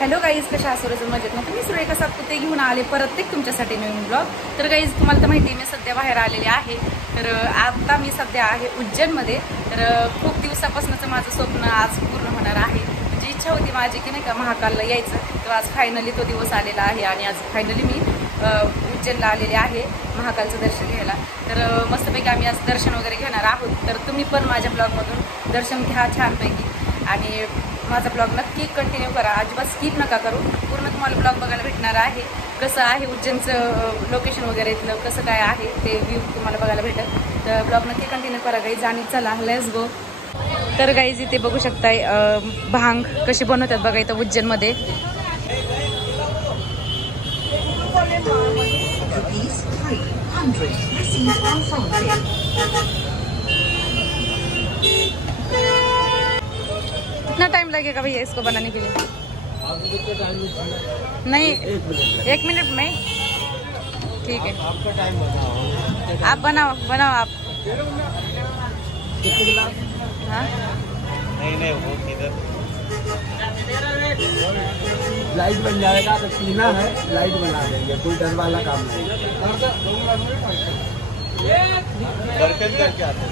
Hello guys, कशा असं मजेत ना तुम्ही सुरेखा सातपुते घेऊन आले परत एक तुमच्यासाठी नवीन ब्लॉग. तर गाईज तुम्हाला तर माहिती मी सध्या बाहेर आलेले आहे. तर आता मी सध्या आहे उज्जैनमध्ये. तर खूप दिवसापासूनच माझं स्वप्न आज पूर्ण होणार आहे. म्हणजे इच्छा होती माझी की नाही का महाकालला यायचं. तर आज फायनली तो दिवस आलेला आहे आणि आज फायनली मी उज्जैनला आलेले आहे महाकालचं दर्शन घ्यायला. तर मस्तपैकी आम्ही आज दर्शन वगैरे घेणार आहोत. तर तुम्ही पण माझ्या ब्लॉगमधून दर्शन घ्या छानपैकी आणि माझा ब्लॉग नक्की कंटिन्यू करा, अजिबात स्किप नका करू. पूर्ण तुम्हाला ब्लॉग बघायला भेटणार आहे. कसं आहे उज्जैनचं लोकेशन वगैरे इथलं कसं काय आहे ते व्ह्यू तुम्हाला बघायला भेटेल. तर ब्लॉग नक्की कंटिन्यू करा गाईज आणि चला लेट्स गो. तर गाईज इथे बघू शकताय भांग कशी बनवतात बघा इथं उज्जैनमध्ये. कितना टाइम लगेगा भैया इसको बनाने के लिए? नहीं, एक मिनट में. ठीक है, आपका टाइम बताओ. आप बनाओ आप. हाँ नहीं वो किधर लाइट बन जाएगा तो पीना है, लाइट बना देंगे, कोई डर वाला काम नहीं. दर्शन करके आते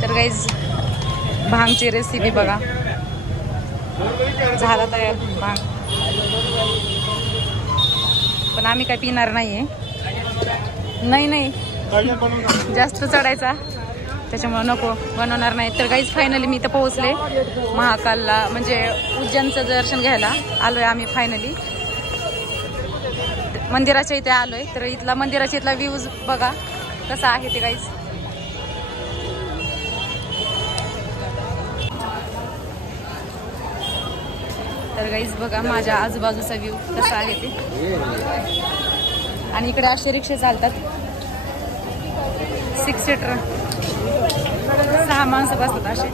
तर गाईज भांगची रेसिपी बघा झाला तयार भांग. पण आम्ही काय पिणार नाहीये. नाही जास्त चढायचा त्याच्यामुळे नको बनवणार नाही. तर गाईज फायनली मी इथं पोहोचले महाकालला, म्हणजे उज्जैनचं दर्शन घ्यायला आलोय आम्ही. फायनली मंदिराच्या इथे आलोय. तर इथला मंदिराच्या इथला व्ह्यूज बघा कसा आहे ते गाईज. तर गाईज बघा माझ्या आजूबाजूचा व्ह्यू कसा आहे ते. आणि इकडे असे रिक्षे चालतात 6 सीटर, 6 माणसं बसतात असे.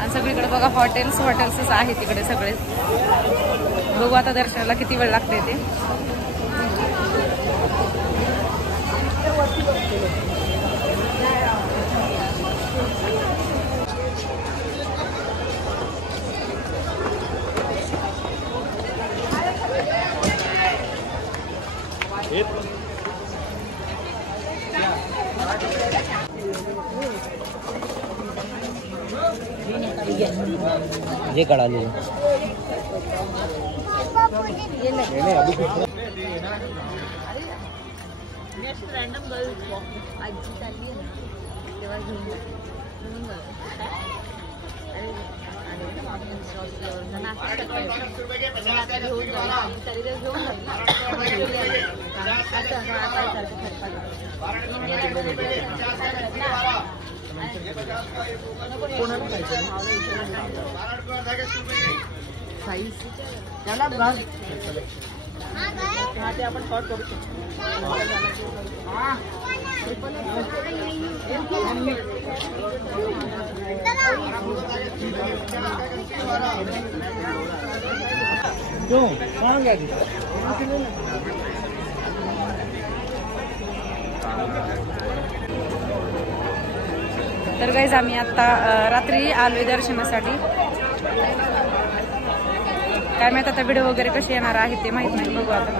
आणि सगळीकडे बघा हॉटेल्सच आहे तिकडे सगळे. बघू आता दर्शनाला किती वेळ लागते ते. ये कड़ा ले आपण शॉर्ट करू शकतो. तर गाईज आम्ही आता रात्री आलोय दर्शनासाठी. काय माहित आता व्हिडिओ वगैरे कसे येणार आहे ते माहित नाही, बघू आता.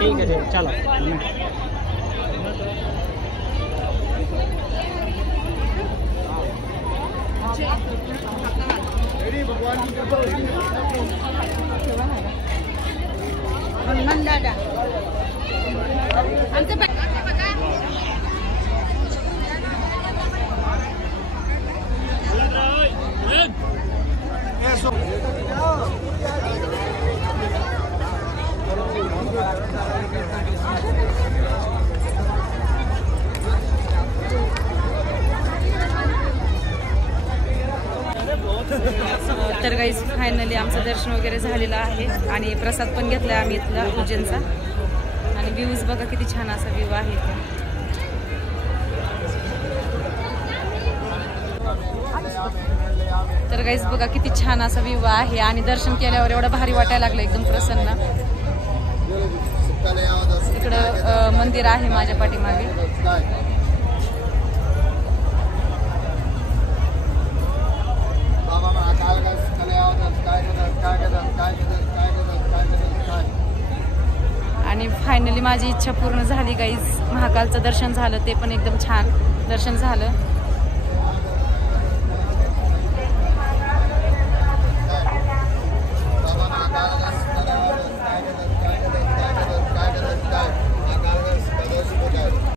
ठीक है चलो। हनुमान दादा तर गाईज फायनली आमचं दर्शन वगैरे झालेलं आहे आणि प्रसाद पण घेतला आम्ही इथला उज्जैनचा आणि व्ह्यूज बघा किती छान असा व्ह्यू आहे तर गाईज बघा किती छान असा व्ह्यू आहे आणि दर्शन केल्यावर एवढं भारी वाटायला लागलं एकदम प्रसन्न इकडं मंदिर आहे माझ्या पाठीमागे आणि फायनली माझी इच्छा पूर्ण झाली गाईज महाकालचं दर्शन झालं ते पण एकदम छान दर्शन झालं